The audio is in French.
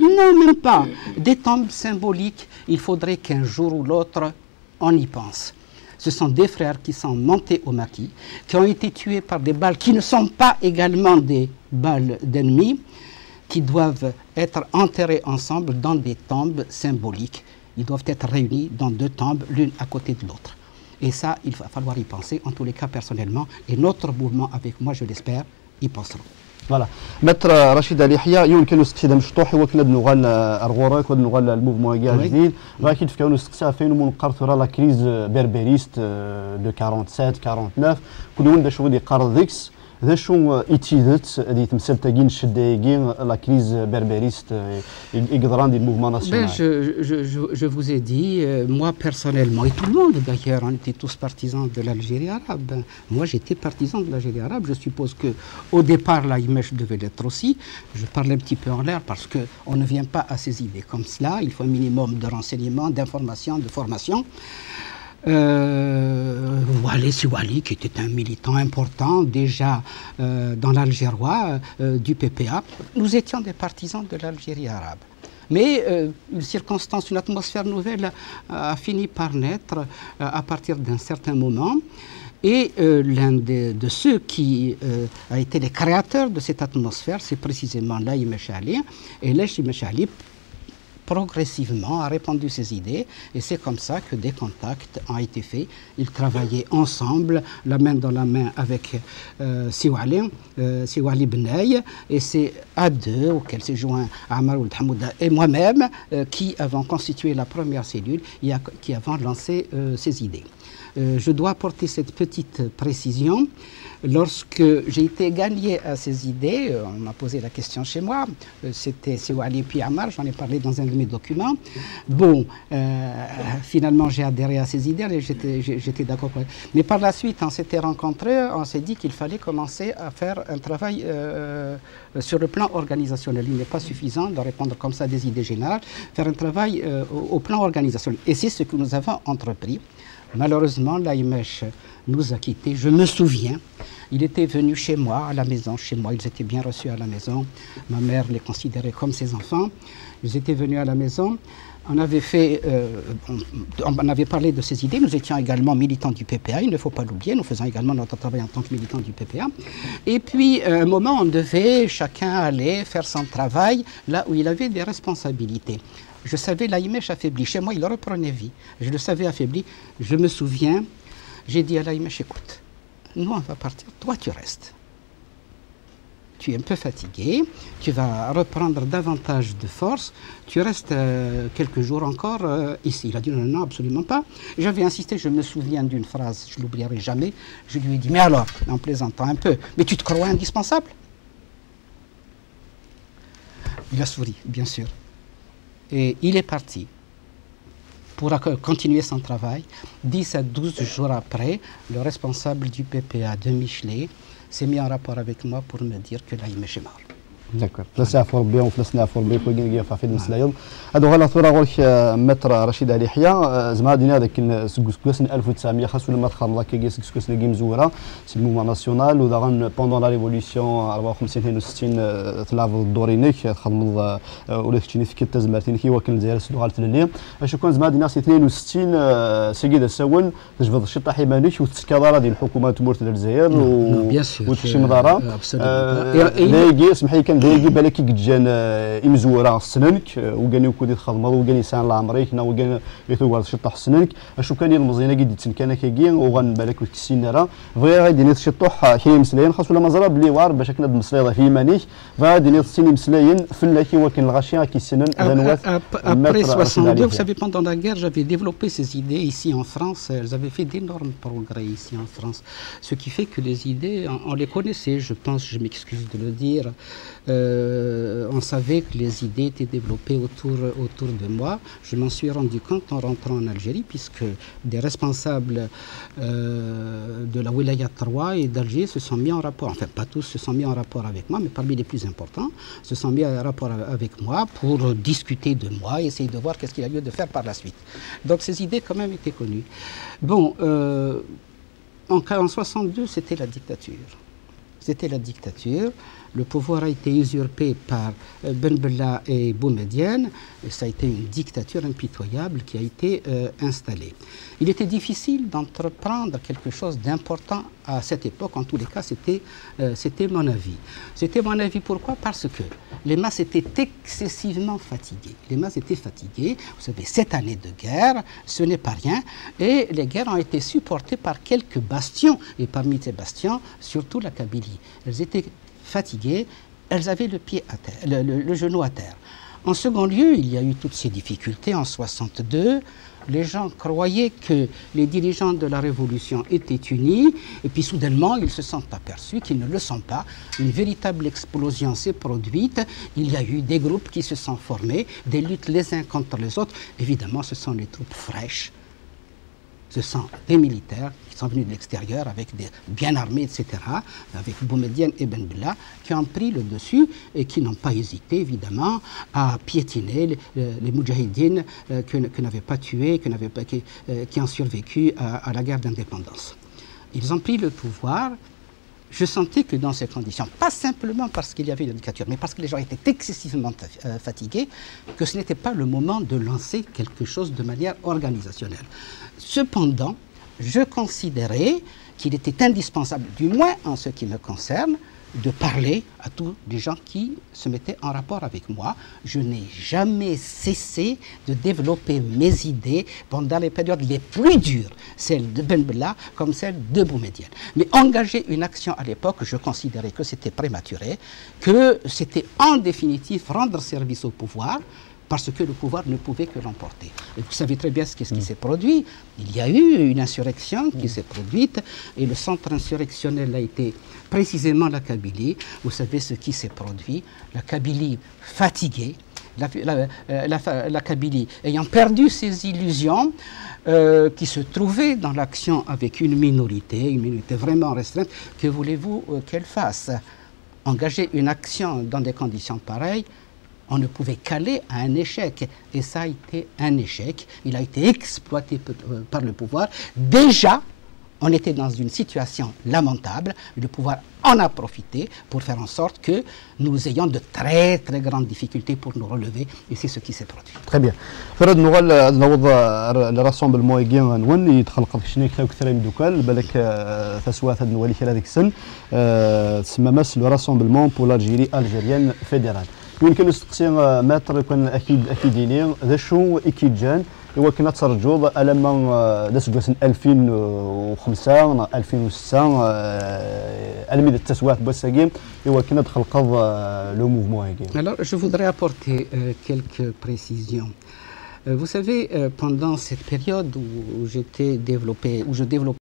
Non, même pas. Des tombes symboliques, il faudrait qu'un jour ou l'autre, on y pense. Ce sont des frères qui sont montés au maquis, qui ont été tués par des balles qui ne sont pas également des balles d'ennemis, qui doivent être enterrés ensemble dans des tombes symboliques. Ils doivent être réunis dans deux tombes, l'une à côté de l'autre. Et ça, il va falloir y penser, en tous les cas personnellement, et notre mouvement avec moi, je l'espère, y pensera. فوالا متر رشيد علي يحيى يمكن استخدام مشطوح وكنا بنغال ارغوراك ونغال الموفمون كاع جديد غاكيد فكانوا استقسا فين من قرطره لا كريز بربريست دو 47 49 كل وين دا شو دي قرضيكس ذا شو ايتيدت هذه تمثل تاكين شدايكين لا كريز بربريست يقدران دي الموفمون ناسيونال. Je vous ai dit, moi personnellement, et tout le monde d'ailleurs, on était tous partisans de l'Algérie arabe. Moi j'étais partisan de l'Algérie arabe. Je suppose qu'au départ, l'AIMEH devait l'être aussi. Je parle un petit peu en l'air parce qu'on ne vient pas à ces idées comme cela. Il faut un minimum de renseignements, d'informations, de formation. Walé Siwali, qui était un militant important déjà dans l'Algérois du PPA, nous étions des partisans de l'Algérie arabe. Mais une circonstance, une atmosphère nouvelle a fini par naître à partir d'un certain moment. Et l'un de ceux qui a été les créateurs de cette atmosphère, c'est précisément l'AIMEH Ali. Et l'AIMEH Ali progressivement a répandu ses idées et c'est comme ça que des contacts ont été faits. Ils travaillaient ensemble, la main dans la main avec Siwali Benaye, et c'est à deux auxquels s'est joint Amar Ould Hamouda et moi-même qui avons constitué la première cellule qui avons lancé ces idées. Je dois apporter cette petite précision. Lorsque j'ai été gagné à ces idées, on m'a posé la question chez moi, c'était Siwali puis Amar, j'en ai parlé dans un de mes documents. Bon, finalement j'ai adhéré à ces idées et j'étais d'accord. Mais par la suite, on s'était rencontrés, on s'est dit qu'il fallait commencer à faire un travail sur le plan organisationnel. Il n'est pas suffisant de répondre comme ça à des idées générales, faire un travail au plan organisationnel. Et c'est ce que nous avons entrepris. Malheureusement, l'AIMEH nous a quittés. Je me souviens, il était venu chez moi, à la maison, chez moi. Ils étaient bien reçus à la maison. Ma mère les considérait comme ses enfants. Ils étaient venus à la maison. On avait parlé de ces idées. Nous étions également militants du PPA. Il ne faut pas l'oublier. Nous faisons également notre travail en tant que militants du PPA. Et puis, à un moment, on devait chacun aller faire son travail là où il avait des responsabilités. Je savais l'AIMEH affaibli. Chez moi, il reprenait vie. Je le savais affaibli. Je me souviens, j'ai dit à l'AIMEH, écoute, nous, on va partir. Toi, tu restes. Tu es un peu fatigué. Tu vas reprendre davantage de force. Tu restes quelques jours encore ici. Il a dit non, non, absolument pas. J'avais insisté. Je me souviens d'une phrase, je ne l'oublierai jamais. Je lui ai dit, mais alors, en plaisantant un peu, mais tu te crois indispensable? Il a souri, bien sûr. Et il est parti pour continuer son travail. 10 à 12 jours après, le responsable du PPA de Michelet s'est mis en rapport avec moi pour me dire que l'AIMEH est mort. داكور فلاسنا عفوا ربي وفلاسنا عفوا ربي كوين فافي المسلايم هادو غالا ثورا غوك متر رشيد علي يحيى زعما دينا هذاك سكوسكوس 1900 خاص ولا ما تخرم كي سكوسكوس نجي مزوره سي المومون ناسيونال ودا غان بوندون لا ريفوليسيون 54 62 تلعب الدورينيك خدم ولا تشيني في كتا زمرتين كي وكن الجزائر سدو غالت للي اش كون زعما دينا 62 سيكيدا ساون تجبد الشطه حيمانيك وتسكاداره ديال الحكومه تمورت الجزائر وتشي مداره لاقي سمحي كان دايجي بالك جان امزوره سننك وكان يكون يخدم وكان يسان العمريك نا وكان يتوغال شطح سننك اشو كان المزينه كي ديتن كان كيجي وغن بالك كسينرا فغير غادي نتشطح حي مسلاين خاص ولا مزرا بلي وار باش كنا مسلايه في مانيك فغادي نتسيني مسلاين فلاكي وكان الغاشيه كيسنن دنوات après 62 vous savez pendant la guerre j'avais développé ces idées ici en France elles avaient fait d'énormes progrès ici en France ce qui fait que les idées on les connaissait je pense je m'excuse de le dire on savait que les idées étaient développées autour de moi. Je m'en suis rendu compte en rentrant en Algérie, puisque des responsables de la Wilaya 3 et d'Alger se sont mis en rapport, enfin pas tous se sont mis en rapport avec moi, mais parmi les plus importants, se sont mis en rapport avec moi pour discuter de moi, essayer de voir qu'est-ce qu'il y a lieu de faire par la suite. Donc ces idées quand même étaient connues. Bon, en 62, c'était la dictature. C'était la dictature. le pouvoir a été usurpé par Ben Bella et Boumedienne, et ça a été une dictature impitoyable qui a été installée. Il était difficile d'entreprendre quelque chose d'important à cette époque. En tous les cas, c'était mon avis. C'était mon avis pourquoi? Parce que les masses étaient excessivement fatiguées. Les masses étaient fatiguées. Vous savez, 7 années de guerre, ce n'est pas rien. Et les guerres ont été supportées par quelques bastions. Et parmi ces bastions, surtout la Kabylie. Elles étaient fatiguées, elles avaient le pied à terre, le genou à terre. En second lieu, il y a eu toutes ces difficultés en 1962. Les gens croyaient que les dirigeants de la Révolution étaient unis, et puis soudainement, ils se sont aperçus qu'ils ne le sont pas. Une véritable explosion s'est produite. Il y a eu des groupes qui se sont formés, des luttes les uns contre les autres. Évidemment, ce sont les troupes fraîches. Ce sont des militaires qui sont venus de l'extérieur, avec des bien armés, etc., avec Boumedienne et Ben Bella, qui ont pris le dessus et qui n'ont pas hésité, évidemment, à piétiner les Moudjahidines que n'avaient pas tués, qui ont survécu à la guerre d'indépendance. Ils ont pris le pouvoir. Je sentais que dans ces conditions, pas simplement parce qu'il y avait une dictature, mais parce que les gens étaient excessivement fatigués, que ce n'était pas le moment de lancer quelque chose de manière organisationnelle. Cependant, je considérais qu'il était indispensable, du moins en ce qui me concerne, de parler à tous les gens qui se mettaient en rapport avec moi. Je n'ai jamais cessé de développer mes idées pendant les périodes les plus dures, celles de Ben Bella comme celles de Boumedienne. Mais engager une action à l'époque, je considérais que c'était prématuré, que c'était en définitive rendre service au pouvoir, parce que le pouvoir ne pouvait que l'emporter. Et vous savez très bien ce qui s'est produit. Il y a eu une insurrection qui s'est produite, et le centre insurrectionnel a été précisément la Kabylie. Vous savez ce qui s'est produit. La Kabylie fatiguée, la Kabylie ayant perdu ses illusions, qui se trouvait dans l'action avec une minorité vraiment restreinte. Que voulez-vous qu'elle fasse? Engager une action dans des conditions pareilles, on ne pouvait qu'aller à un échec. Et ça a été un échec. Il a été exploité par le pouvoir. Déjà, on était dans une situation lamentable. Le pouvoir en a profité pour faire en sorte que nous ayons de très très grandes difficultés pour nous relever. Et c'est ce qui s'est produit. Très bien. فرد نوغال نوض الراسمبلمون يجي نون يتخلق شنو كثاو كثر من دوكال بالك تسوات هاد نوالي هذيك السن تسمى ماس لو راسمبلمون بور لالجيري الجيريان فيدرال. يمكن نستقسي ماتر كان اكيد لي ذا شو اكيد جان هو كنا ترجو لما داس 2005 2006 الميد التسوات بوساكيم هو كنا تخلق لو موفمون هيك. Alors je voudrais apporter quelques précisions. Vous savez, pendant cette période où je développais